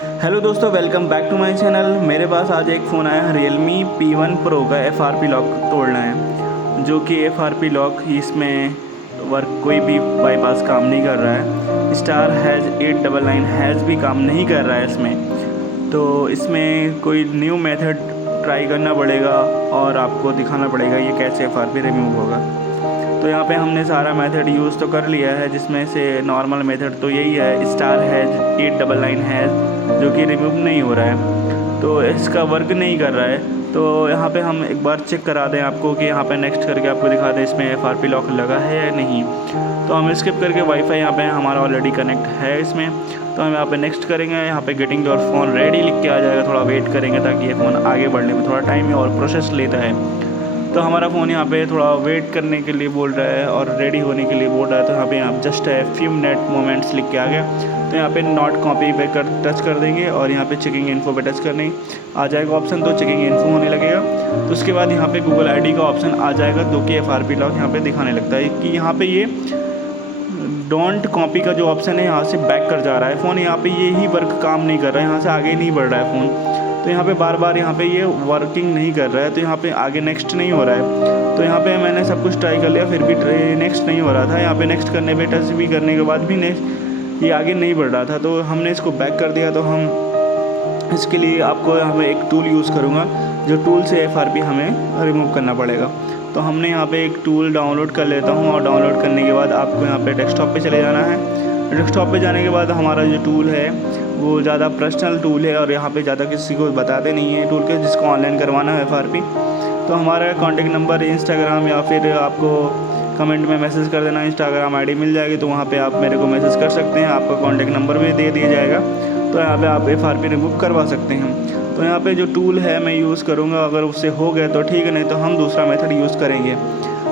Hello दोस्तों, welcome back to my channel. मेरे पास आज एक फ़ोन आया है Realme P1 Pro का। FRP लॉक तोड़ना है, जो कि FRP लॉक इसमें वर्क कोई भी बाईपास काम नहीं कर रहा है। स्टार हैज़ 899 भी काम नहीं कर रहा है इसमें। तो इसमें कोई न्यू मेथड ट्राई करना पड़ेगा और आपको दिखाना पड़ेगा ये कैसे FRP रिमूव होगा। तो यहाँ पे हमने सारा मेथड यूज़ तो कर लिया है, जिसमें से नॉर्मल मेथड तो यही है, स्टार हैज़ 899 जो कि रिमूव नहीं हो रहा है, तो इसका वर्क नहीं कर रहा है। तो यहाँ पे हम एक बार चेक करा दें आपको कि यहाँ पे नेक्स्ट करके आपको दिखा दें इसमें FRP लॉक लगा है या नहीं। तो हम स्किप करके वाईफाई यहाँ पे हमारा ऑलरेडी कनेक्ट है इसमें, तो हम यहाँ पे नेक्स्ट करेंगे। यहाँ पे गेटिंग योर फ़ोन रेडी लिख के आ जाएगा, थोड़ा वेट करेंगे ताकि ये फ़ोन आगे बढ़ने में थोड़ा टाइम और प्रोसेस लेता है। तो हमारा फ़ोन यहाँ पे थोड़ा वेट करने के लिए बोल रहा है और रेडी होने के लिए बोल रहा है। तो यहाँ पे आप जस्ट है फ्यू मिनट मोमेंट्स लिख के आ गया। तो यहाँ पे नॉट कॉपी पे टच कर देंगे और यहाँ पे चेकिंग इन्फो पे टच करने आ जाएगा ऑप्शन, तो चेकिंग इन्फो होने लगेगा। तो उसके बाद यहाँ पे गूगल ID का ऑप्शन आ जाएगा, जो कि FRP लॉक यहाँ पे दिखाने लगता है कि यहाँ पे ये डोंट कॉपी का जो ऑप्शन है यहाँ से बैक कर जा रहा है फ़ोन। यहाँ पे ये ही वर्क काम नहीं कर रहा है, यहाँ से आगे नहीं बढ़ रहा है फ़ोन। तो यहाँ पे बार बार यहाँ पे ये वर्किंग नहीं कर रहा है, तो यहाँ पे आगे नेक्स्ट नहीं हो रहा है। तो यहाँ पे मैंने सब कुछ ट्राई कर लिया, फिर भी नेक्स्ट नहीं हो रहा था। यहाँ पे नेक्स्ट करने पे टच भी करने के बाद भी नेक्स्ट ये आगे नहीं बढ़ रहा था, तो हमने इसको बैक कर दिया। तो हम इसके लिए आपको यहाँ पे एक टूल यूज़ करूँगा, जो टूल से FRP हमें रिमूव करना पड़ेगा। तो हमने यहाँ पे एक टूल डाउनलोड कर लेता हूँ, और डाउनलोड करने के बाद आपको यहाँ पे डेस्कटॉप पे चले जाना है। डेस्कटॉप पे जाने के बाद हमारा जो टूल है वो ज़्यादा पर्सनल टूल है, और यहाँ पे ज़्यादा किसी को बताते नहीं है टूल के, जिसको ऑनलाइन करवाना है FRP। तो हमारा कॉन्टेक्ट नंबर इंस्टाग्राम या फिर आपको कमेंट में मैसेज कर देना, इंस्टाग्राम ID मिल जाएगी, तो वहाँ पे आप मेरे को मैसेज कर सकते हैं। आपका कॉन्टेक्ट नंबर भी दे दिया जाएगा, तो यहाँ पे आप FRP रिमूव करवा सकते हैं। तो यहाँ पे जो टूल है मैं यूज़ करूँगा, अगर उससे हो गया तो ठीक है, नहीं तो हम दूसरा मेथड यूज़ करेंगे।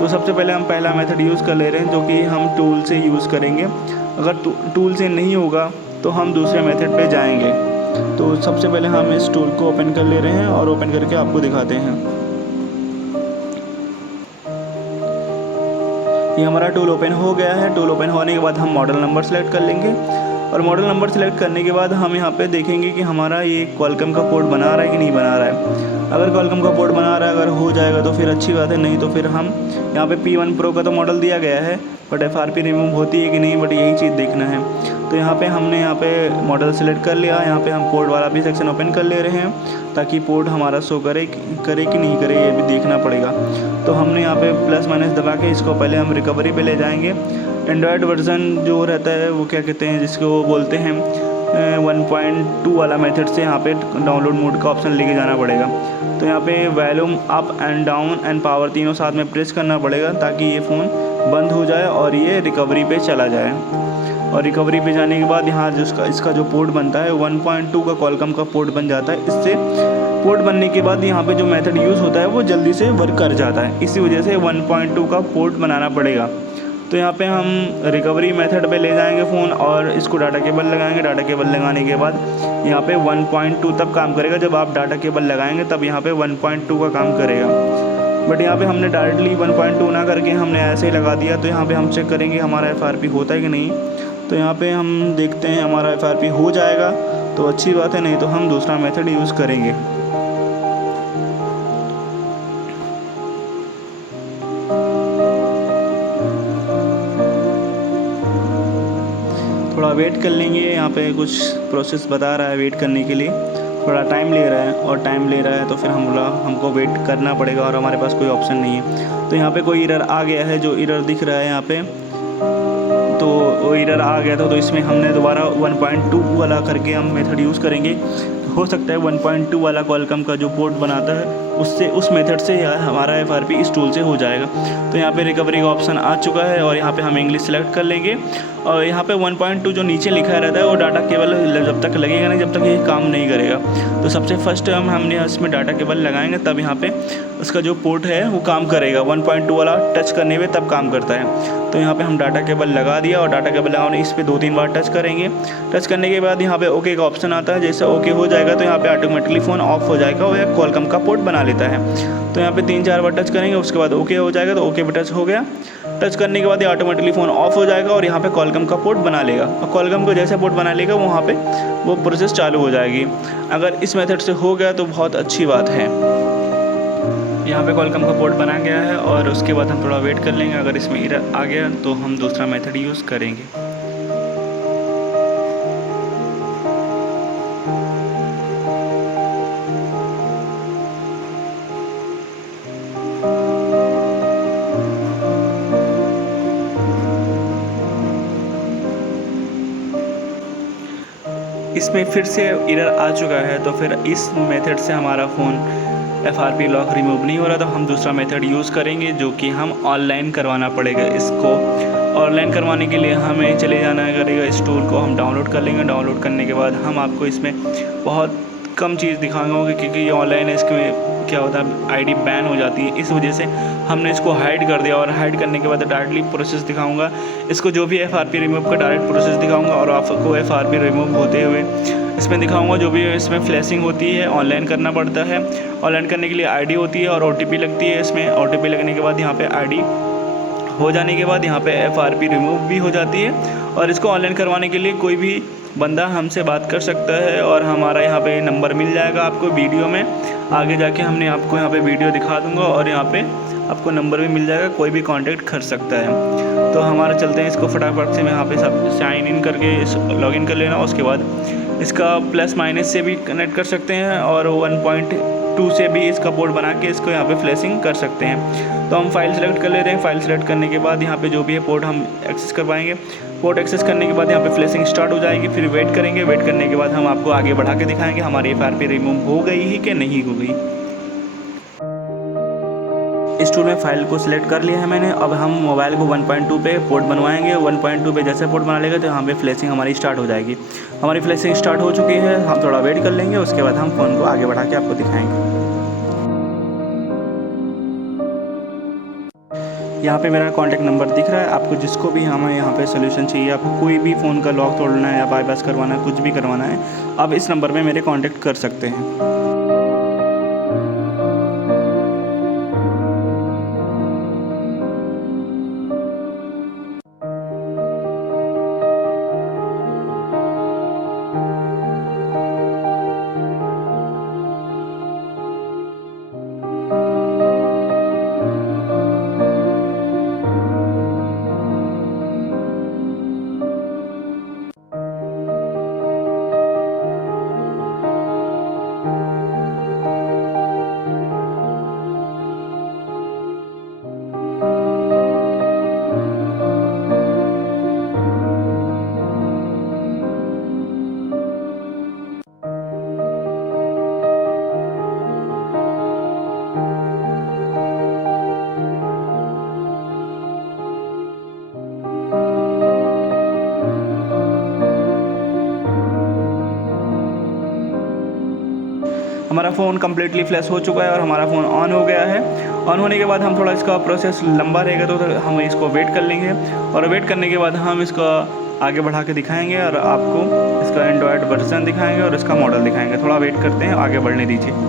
तो सबसे पहले हम पहला मेथड यूज़ कर ले रहे हैं, जो कि हम टूल से यूज़ करेंगे। अगर टूल से नहीं होगा तो हम दूसरे मेथड पे जाएंगे। तो सबसे पहले हम इस टूल को ओपन कर ले रहे हैं और ओपन करके आपको दिखाते हैं। ये हमारा टूल ओपन हो गया है। टूल ओपन होने के बाद हम मॉडल नंबर सेलेक्ट कर लेंगे, और मॉडल नंबर सेलेक्ट करने के बाद हम यहाँ पे देखेंगे कि हमारा ये क्वालकॉम का पोर्ट बना रहा है कि नहीं बना रहा है। अगर क्वालकॉम का पोर्ट बना रहा है, अगर हो जाएगा तो फिर अच्छी बात है, नहीं तो फिर हम यहाँ पे P1 Pro का तो मॉडल दिया गया है, बट FRP रिमूव होती है कि नहीं, बट यही चीज़ देखना है। तो यहाँ पे हमने यहाँ पे मॉडल सेलेक्ट कर लिया। यहाँ पे हम पोर्ट वाला भी सेक्शन ओपन कर ले रहे हैं, ताकि पोर्ट हमारा शो करे कि नहीं करे, ये भी देखना पड़ेगा। तो हमने यहाँ पे प्लस माइनस दबा के इसको पहले हम रिकवरी पे ले जाएंगे। एंड्रॉयड वर्जन जो रहता है वो क्या कहते हैं, जिसको वो बोलते हैं 1.2 वाला मेथड से यहाँ पे डाउनलोड मोड का ऑप्शन लेके जाना पड़ेगा। तो यहाँ पे volume up and down and power तीनों साथ में प्रेस करना पड़ेगा, ताकि ये फ़ोन बंद हो जाए और ये रिकवरी पे चला जाए। और रिकवरी पे जाने के बाद यहाँ जो इसका जो पोर्ट बनता है 1.2 का क्वालकॉम का पोर्ट बन जाता है। इससे पोर्ट बनने के बाद यहाँ पे जो मेथड यूज़ होता है वो जल्दी से वर्क कर जाता है, इसी वजह से 1.2 का पोर्ट बनाना पड़ेगा। तो यहाँ पे हम रिकवरी मेथड पे ले जाएंगे फ़ोन और इसको डाटा केबल लगाएंगे। डाटा केबल लगाने के बाद यहाँ पे 1.2 तब काम करेगा, जब आप डाटा केबल लगाएंगे तब यहाँ पे 1.2 का काम करेगा। बट यहाँ पे हमने डायरेक्टली 1.2 ना करके हमने ऐसे ही लगा दिया। तो यहाँ पे हम चेक करेंगे हमारा FRP होता है कि नहीं। तो यहाँ पे हम देखते हैं हमारा FRP हो जाएगा तो अच्छी बात है, नहीं तो हम दूसरा मेथड यूज़ करेंगे। थोड़ा वेट कर लेंगे, यहाँ पे कुछ प्रोसेस बता रहा है वेट करने के लिए, थोड़ा टाइम ले रहा है, और टाइम ले रहा है तो फिर हमको वेट करना पड़ेगा, और हमारे पास कोई ऑप्शन नहीं है। तो यहाँ पे कोई एरर आ गया है, जो एरर दिख रहा है यहाँ पे, तो वो एरर आ गया था। तो इसमें हमने दोबारा 1.2 वाला करके हम मेथड यूज़ करेंगे। हो सकता है 1.2 वाला क्वालकॉम का जो पोर्ट बनाता है उससे, उस मेथड से हमारा FRP इस टूल से हो जाएगा। तो यहाँ पे रिकवरी का ऑप्शन आ चुका है, और यहाँ पे हम इंग्लिश सेलेक्ट कर लेंगे। और यहाँ पे 1.2 जो नीचे लिखा रहता है वो डाटा केबल जब तक लगेगा नहीं, जब तक ये काम नहीं करेगा। तो सबसे फर्स्ट हमने इसमें डाटा केबल लगाएंगे, तब यहाँ पे उसका जो पोर्ट है वो काम करेगा। 1.2 वाला टच करने में तब काम करता है। तो यहाँ पे हम डाटा केबल लगा दिया, और डाटा केबल लगाने इस पर 2-3 बार टच करेंगे। टच करने के बाद यहाँ पे ओके का ऑप्शन आता है। जैसे ओके हो जाएगा तो यहाँ पे ऑटोमेटिकली फ़ोन ऑफ हो जाएगा, और यह क्वालकॉम का पोर्ट बना लेता है। तो यहाँ पे 3-4 बार टच करेंगे, उसके बाद ओके हो जाएगा। तो ओके पे टच हो गया, टच करने के बाद ये ऑटोमेटिकली फ़ोन ऑफ हो जाएगा और यहाँ पे कॉलकम का पोर्ट बना लेगा, और कॉलकम को जैसे पोर्ट बना लेगा वहाँ पे वो प्रोसेस चालू हो जाएगी। अगर इस मेथड से हो गया तो बहुत अच्छी बात है। यहाँ पे कॉलकम का पोर्ट बना गया है और उसके बाद हम थोड़ा वेट कर लेंगे। अगर इसमें एरर आ गया तो हम दूसरा मेथड यूज़ करेंगे। इसमें फिर से एरर आ चुका है, तो फिर इस मेथड से हमारा फ़ोन FRP लॉक रिमूव नहीं हो रहा, तो हम दूसरा मेथड यूज़ करेंगे जो कि हम ऑनलाइन करवाना पड़ेगा। इसको ऑनलाइन करवाने के लिए हमें चले जाना करेगा, इस टूल को हम डाउनलोड कर लेंगे। डाउनलोड करने के बाद हम आपको इसमें बहुत कम चीज़ दिखाएंगे, क्योंकि ये ऑनलाइन है, इसमें क्या होता है आईडी बैन हो जाती है, इस वजह से हमने इसको हाइड कर दिया। और हाइड करने के बाद डायरेक्टली प्रोसेस दिखाऊंगा, इसको जो भी FRP रिमूव का डायरेक्ट प्रोसेस दिखाऊंगा और आपको FRP रिमूव होते हुए इसमें दिखाऊंगा। जो भी इसमें फ्लैशिंग होती है ऑनलाइन करना पड़ता है। ऑनलाइन करने के लिए आईडी होती है और OTP लगती है। इसमें OTP लगने के बाद यहाँ पे आईडी हो जाने के बाद यहाँ पे FRP रिमूव भी हो जाती है। और इसको ऑनलाइन करवाने के लिए कोई भी बंदा हमसे बात कर सकता है और हमारा यहाँ पे नंबर मिल जाएगा आपको वीडियो में। आगे जाके हमने आपको यहाँ पे वीडियो दिखा दूँगा और यहाँ पे आपको नंबर भी मिल जाएगा, कोई भी कांटेक्ट कर सकता है। तो हमारा चलते हैं, इसको फटाफट से मैं यहाँ पे सब साइन इन करके लॉगिन कर लेना। उसके बाद इसका प्लस माइनस से भी कनेक्ट कर सकते हैं और 1.2 से भी इसका पोर्ट बना के इसको यहाँ पे फ्लैशिंग कर सकते हैं। तो हम फाइल सेलेक्ट कर लेते हैं। फाइल सेलेक्ट करने के बाद यहाँ पे जो भी है पोर्ट हम एक्सेस कर पाएंगे। पोर्ट एक्सेस करने के बाद यहाँ पे फ्लैशिंग स्टार्ट हो जाएगी। फिर वेट करेंगे, वेट करने के बाद हम आपको आगे बढ़ा के दिखाएंगे हमारी FRP रिमूव हो गई ही कि नहीं हो गई। इस टूल में फ़ाइल को सिलेक्ट कर लिया है मैंने। अब हम मोबाइल को 1.2 पे पोर्ट बनवाएंगे। 1.2 पे जैसे पोर्ट बना लेगा तो यहाँ पे फ्लैशिंग हमारी स्टार्ट हो जाएगी। हमारी फ्लैशिंग स्टार्ट हो चुकी है, हम थोड़ा वेट कर लेंगे, उसके बाद हम फ़ोन को आगे बढ़ा के आपको दिखाएंगे। यहाँ पे मेरा कॉन्टैक्ट नंबर दिख रहा है। आपको जिसको भी हमें यहाँ पे सोल्यूशन चाहिए, आपको कोई भी फ़ोन का लॉक तोड़ना है या बाईपास करवाना है, कुछ भी करवाना है, आप इस नंबर पे मेरे कॉन्टैक्ट कर सकते हैं। हमारा फ़ोन कम्प्लीटली फ्लैश हो चुका है और हमारा फ़ोन ऑन हो गया है। ऑन होने के बाद हम थोड़ा इसका प्रोसेस लंबा रहेगा तो हम इसको वेट कर लेंगे, और वेट करने के बाद हम इसका आगे बढ़ा के दिखाएंगे और आपको इसका एंड्रॉयड वर्जन दिखाएंगे और इसका मॉडल दिखाएंगे। थोड़ा वेट करते हैं, आगे बढ़ने दीजिए।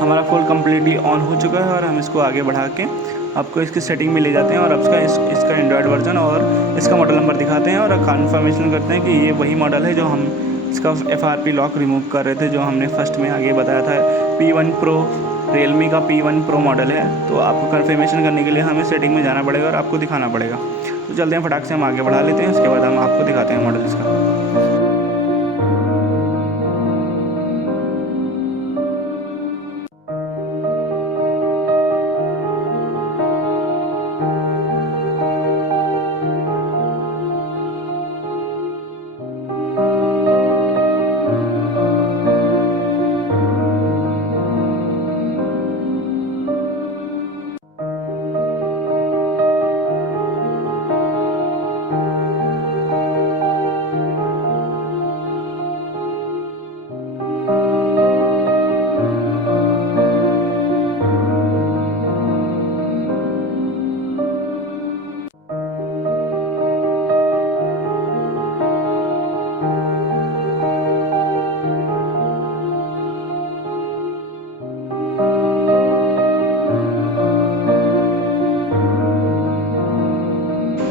हमारा फ़ोन कम्प्लीटली ऑन हो चुका है और हम इसको आगे बढ़ा के आपको इसकी सेटिंग में ले जाते हैं और इसका एंड्रॉयड वर्जन और इसका मॉडल नंबर दिखाते हैं और कन्फर्मेशन करते हैं कि ये वही मॉडल है जो हम इसका FRP लॉक रिमूव कर रहे थे, जो हमने फर्स्ट में आगे बताया था। P1 Pro रियलमी का P1 Pro मॉडल है। तो आपको कन्फर्मेशन करने के लिए हमें सेटिंग में जाना पड़ेगा और आपको दिखाना पड़ेगा। तो चलते हैं, फटाक से हम आगे बढ़ा लेते हैं, उसके बाद हम आपको दिखाते हैं मॉडल इसका।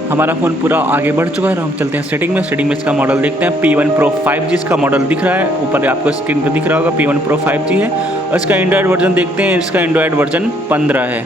हमारा फ़ोन पूरा आगे बढ़ चुका है और हम चलते हैं सेटिंग में इसका मॉडल देखते हैं। P1 Pro 5G इसका मॉडल दिख रहा है, ऊपर आपको स्क्रीन पर दिख रहा होगा P1 Pro 5G है। और इसका एंड्रॉयड वर्जन देखते हैं, इसका एंड्रॉयड वर्जन 15 है।